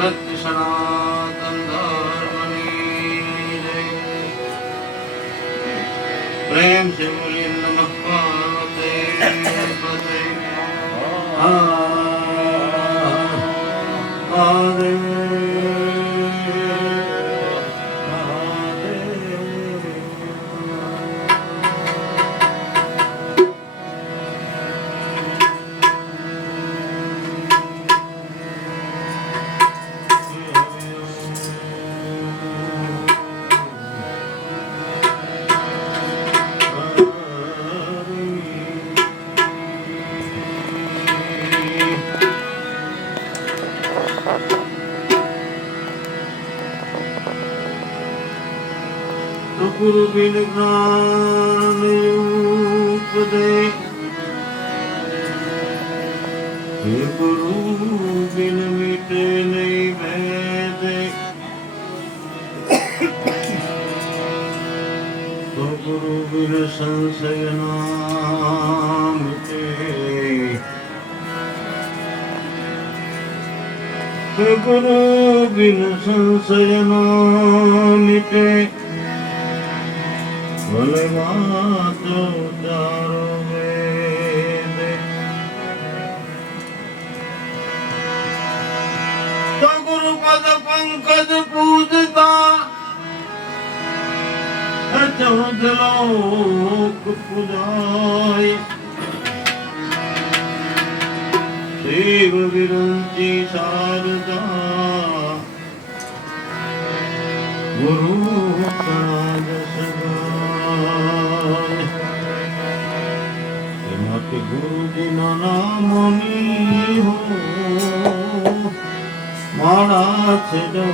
सत्य सनातन धर्मनी जय। प्रेम से बोलिए नमः पार्वती पते। गुरु बिन ज्ञान उपदे, गुरु बिन मिटे नहीं भेद। तो गुरु बिन संशय नाम मिटे, गुरु बिन संशय नाम मिटे। भले मातो चारो वेद, तो गुरु पद पंकज पूजता, चौथ लोक पुजाय। शिव विरंची शारदा, गुरु गुरु जी नाम हो मारा छो।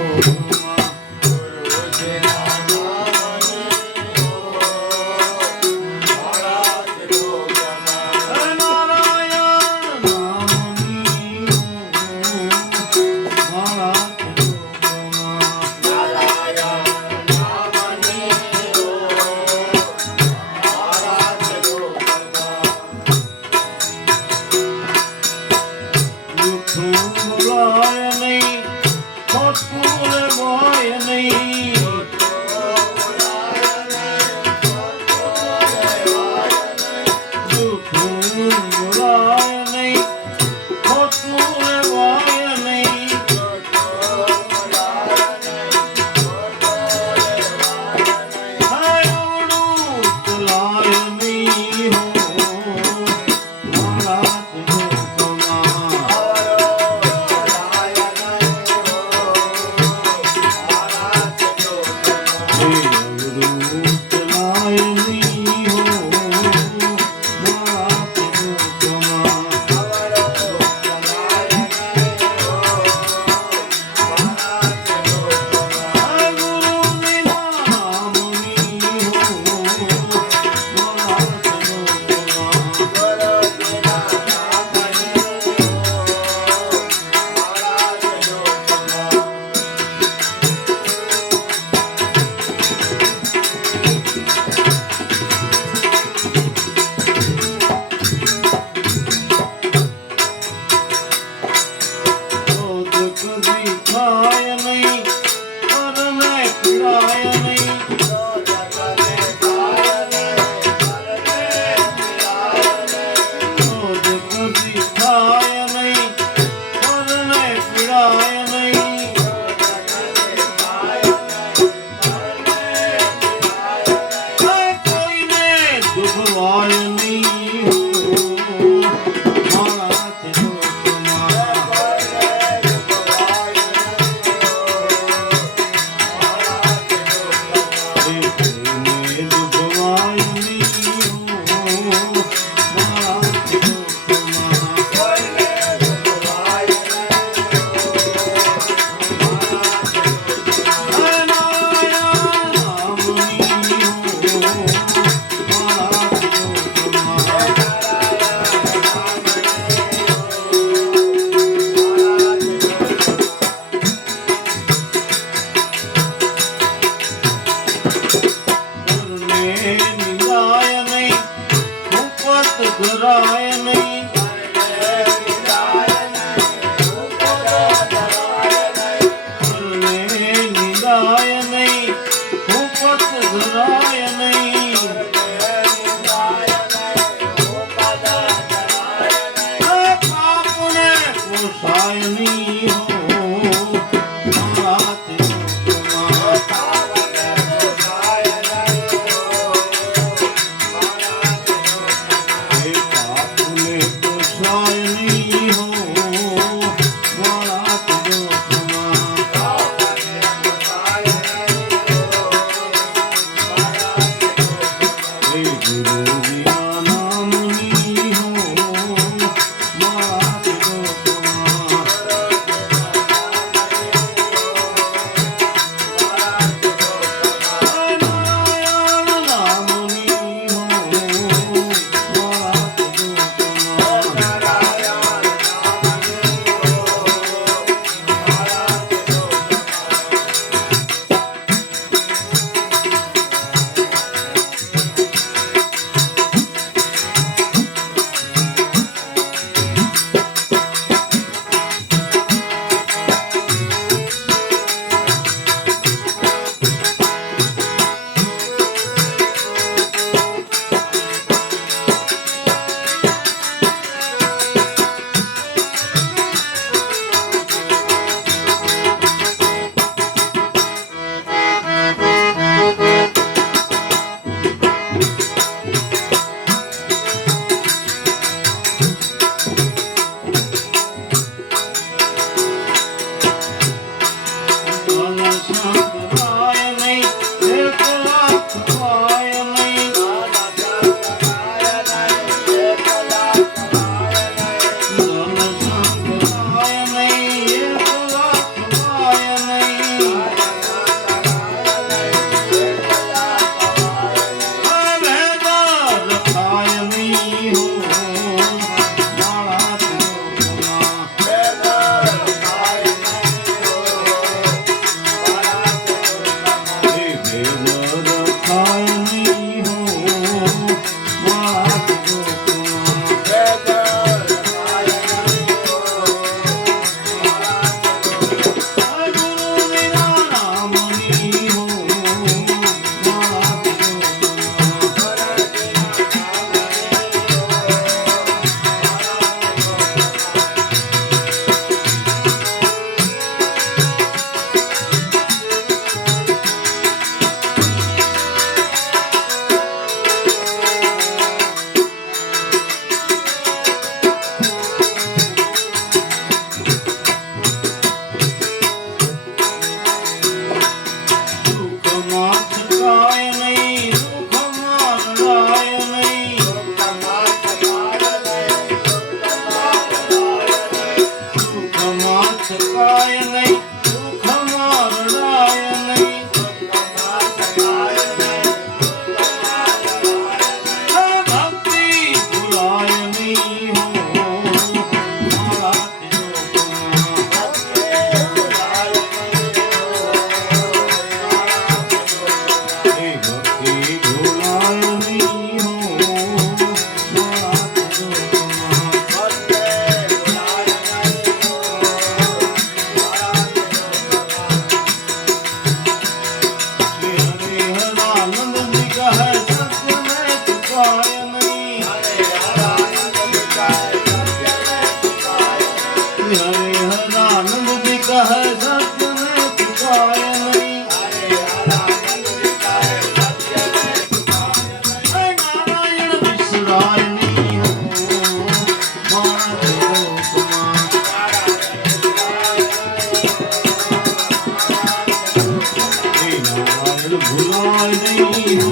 ભૂલાય નહીં હો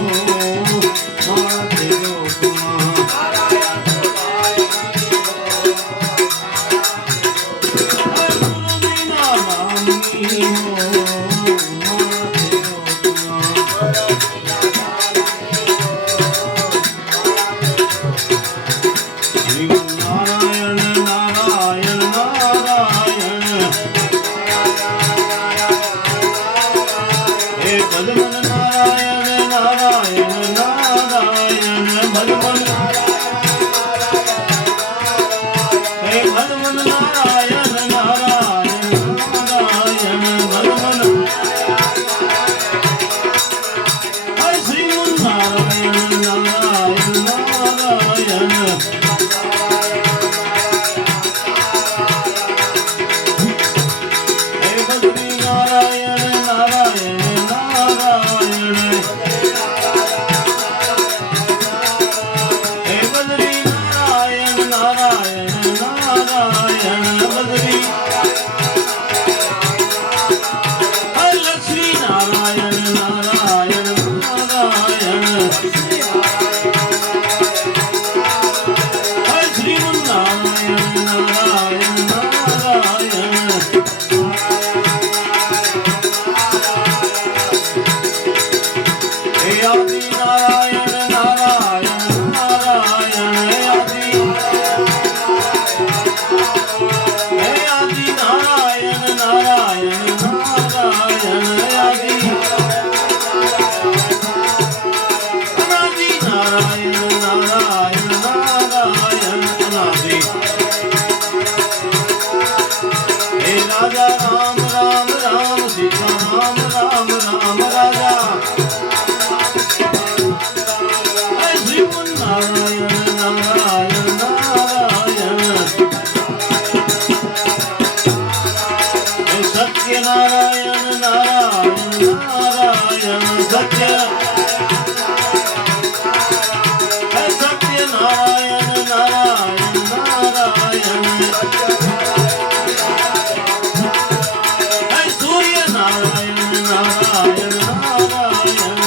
મારા ત્રિલોકમાં ગુરુજીના નામની હો મારા ત્રિલોકમાં શ્રી નારાયણ નારાયણ નારાયણ હે ભગવાન નારાયણ નારાયણ નારાયણ ભગવાન હે ભગવાન નારાયણ નારાયણ નારાયણ ભગવાન હે શ્રી નારાયણ નારાયણ નારાયણ હે બદ્રી નારાયણ નારાયણ નારાયણ હે બદ્રી નારાયણ નારાયણ નારાયણ બદ્રી હે લક્ષ્મી નારાયણ નારાયણ નારાયણ હે શ્રી નારાયણ નારાયણ નારાયણ હે આદિ નારાયણ નારાયણ નારાયણ હે આદિ નારાયણ નારાયણ નારાયણ હે આદિ અનાદિ નારાયણ નારાયણ નારાયણ અનાદિ હે રાજા રામ રામ રામ સીતા રામ રામ રામ રાજા હે શ્રી નારાયણ નારાયણ નારાયણ હે સત્ય નારાયણ નારાયણ નારાયણ સત્ય હે સત્ય નારાયણ નારાયણ નારાયણ હે સૂર્ય નારાયણ નારાયણ નારાયણ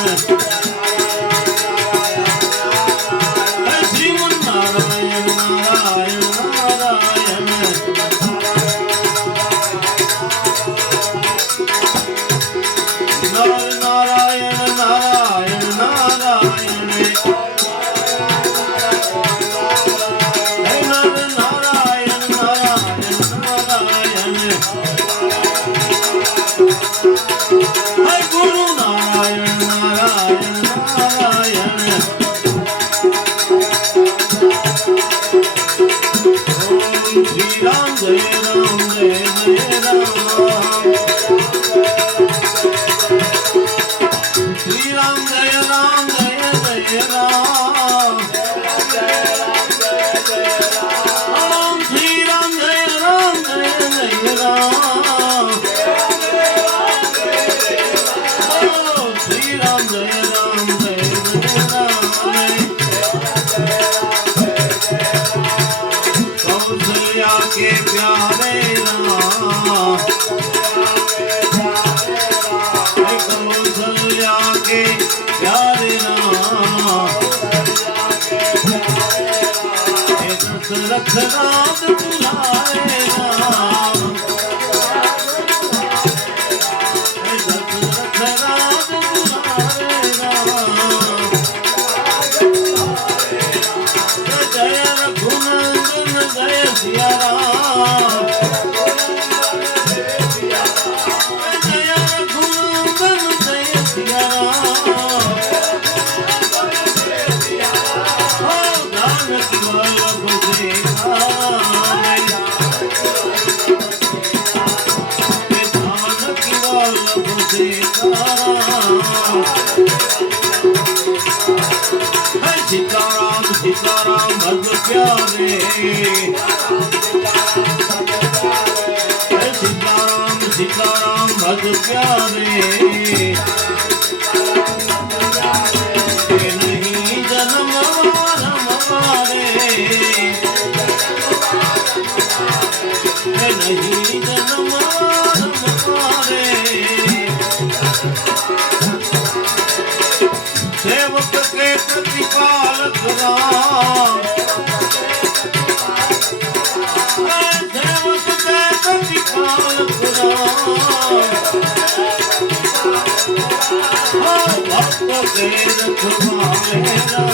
હે શ્રી નારાયણ નારાયણ નારાયણ નર નારાયણ નારાયણ નારાયણ હે નર નારાયણ નારાયણ નારાયણ હે ગુરુ નારાયણ નારાયણ નારાયણ ઓમ શ્રી રામ જય રામ જય જય રામ શ્રી રામ જય રામ જય જય રામ ઓમ શ્રી રામ જય રામ જય જય રામ ઓમ શ્રી રામ જય રામ જય જય રામ कौशल्या के प्यारे राम कौशल्या के प्यारे राम दशरथ रात बुलाए राम दशरथ रात बुलाए राम जय रघुनंदन जय सिया राम जय रघुनंदन जय सिया राम हो जानकी वल्लभ सीताराम जानकी वल्लभ सीताराम है सीताराम सीताराम भज प्यारे है सीताराम सीताराम भज प्यारे नहीं जन्म हमारे नहीं जन्म हमारे ભક્તો કે રખવાલેરા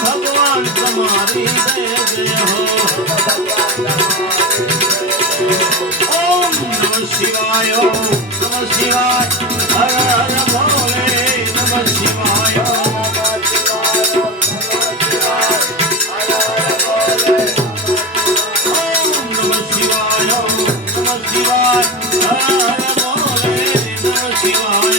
भगवान तुम्हारी जय हो। ओम नमः शिवाय, ओम नमः शिवाय, हर हर भोले नमः शिवाय। ओम नमः शिवाय, ओम नमः शिवाय, हर हर भोले नमः शिवाय।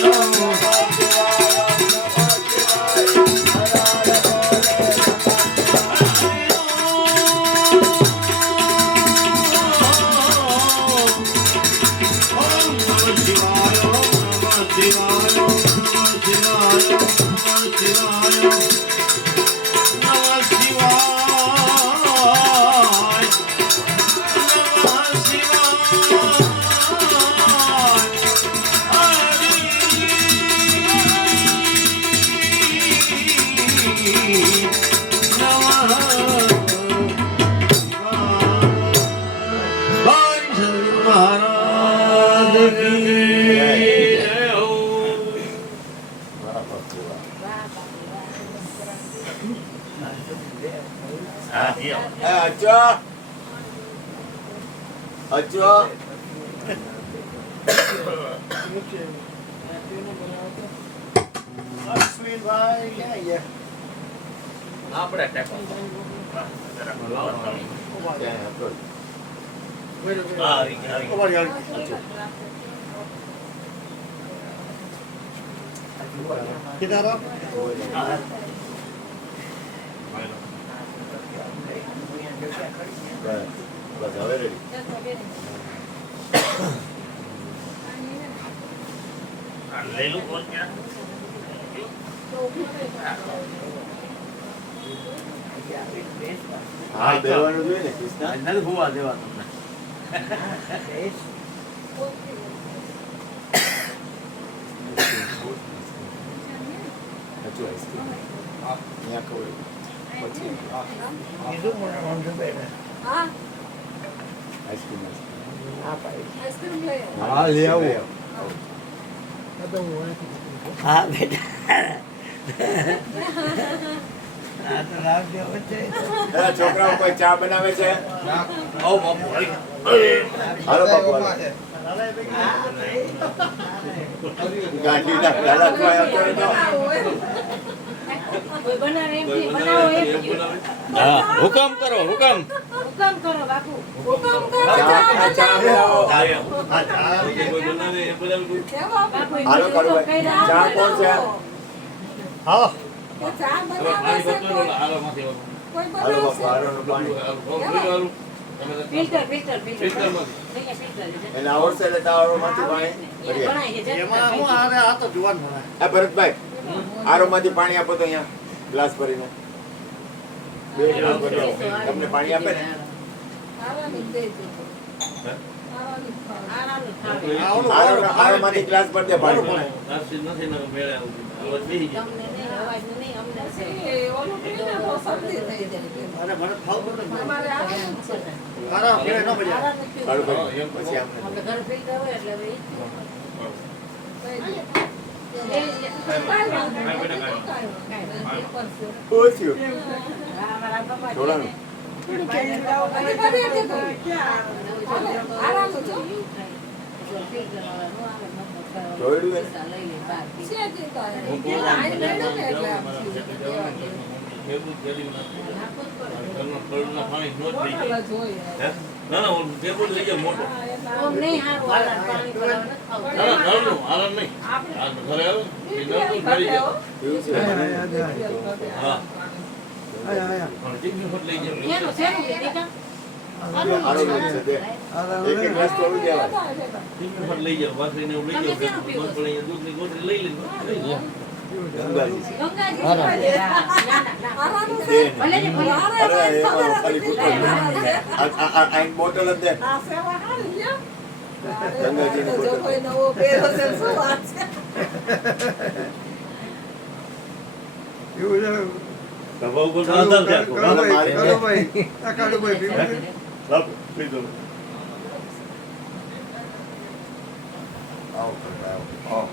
આપણે ટેકો ક્યાંય approach. હા આવી ગયા બસ હવે ready. લઈ લો બોલ ક્યાં હા બેવાનું જોઈએ ને કૃષ્ણા. નથી હોવા દેવા તમને હજુ આઈસ્ક્રીમ અહીંયા ખવડાવી. પછી આઈસ્ક્રીમ હા, લઈ આવો. હા બેટા આ તો લાવજો વચ્ચે છોકરાઓ કોઈ ચા બનાવે છે? આવો બાપુ હાલો બાપુ હાલો. ગાંધીના દાદા તો આવ્યા તો કોઈ બનાવે એમ થી બનાવો એમ થી. હા હુકમ કરો હુકમ હુકમ કરો બાપુ હુકમ કરો ચા બનાવો. કોઈ બનાવે એ બનાવે બાપુ હાલો કાળુભાઈ. ચા કોણ છે? હાલો. ચા પાણી બનાવે છે ભરતો હાલો માંથી કોઈ હાલો બાપુ બનાવશે હાલો પાણી. ફિલ્ટર ફિલ્ટર ફિલ્ટર એને આવડશે એટલે તાવડોમાંથી પાણી ભરીએ. એમાં હું આ તો જુવાન ભણાય. આ ભરતભાઈ આરોમાંથી પાણી આપો તો અહીંયા ગ્લાસ ભરીને. બે ગ્લાસ ભરી આવો. તમને પાણી આપે ને? આરામી દેજો આરામી આરોમાંથી ગ્લાસ ભરી દે પાણી. નથી ને મેળે આવું બેહી જાય તમને નહીં અવાજ નહીં અમને છે ઓલું પીને તો શરદી થઈ જાય અરે મને ખાવું પડે. અમારે આરામ છે મારા ઘરે ન મજા આવે. આરામ નથી. કાળુભાઈ પછી આમને. આપણે ઘરે ફિલ્ટર હોય એટલે હવે ઓછું. આરામ થોડાનું. જોયડું એને? એવું જરી ઘરના કળના પાણી નો જ લઈ જાય હે ના ના ઓલું ટેબલ લઈ જાય મોટો ના ના નળનું આરામ નહીં આ ઘરે આવે એ નળનું ભરી જાય એવું છે. હા આયા, આયા. પણ ટીપી ફટ લઈ જાય આરો લોટ છે તે. એક એક ગ્લાસ તોડી દેવાય. ટીપી ફટ લઈ જાય વાસળીને એવું લઈ જાય બસ પણ અહીંયા દૂધની ગોટલી લઈ જાય ગંગાજી છે. ભલે ને ભલે. અરે એમાં ખાલી ફૂટો જ નથી. આ બોટલ જ દે. ગંગાજીની બોટલ. એવું છે. દબાવ ઉપર આધાર છે આખો. કાળુભાઈ, કાળુભાઈ. આ કાળુભાઈ પીવું છે? લાવ, પી દો. આવો ભાઈ, આવો.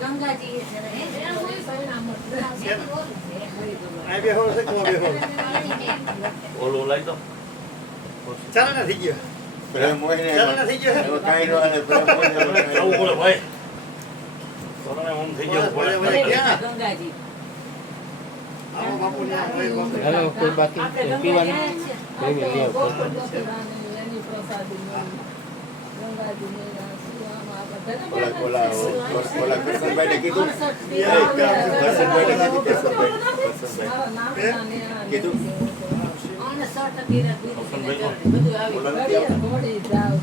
ગંગાજી આ બેહો છે કે બેહો? ઓલું લાવી દો. ચાલો ને થઈ ગયો. પ્રેમ હોય ને ચાલો ને થઈ ગયો. એમાં કાંઈ ન હાલે. પ્રેમ હોય ને એમાં કાંઈ જવું ન પડે હાલે. ભાઈ. તમને આમ થઈ જવું પડે. ગંગાજી આવો બાપુને આ ભાઈ બાપુ. હાલો કોઈ બાકી આપણે પીવાનું ઓલા કરશનભાઈને કીધું. કરશનભાઈને કીધું. કરશનભાઈ. કીધું. બધું આવી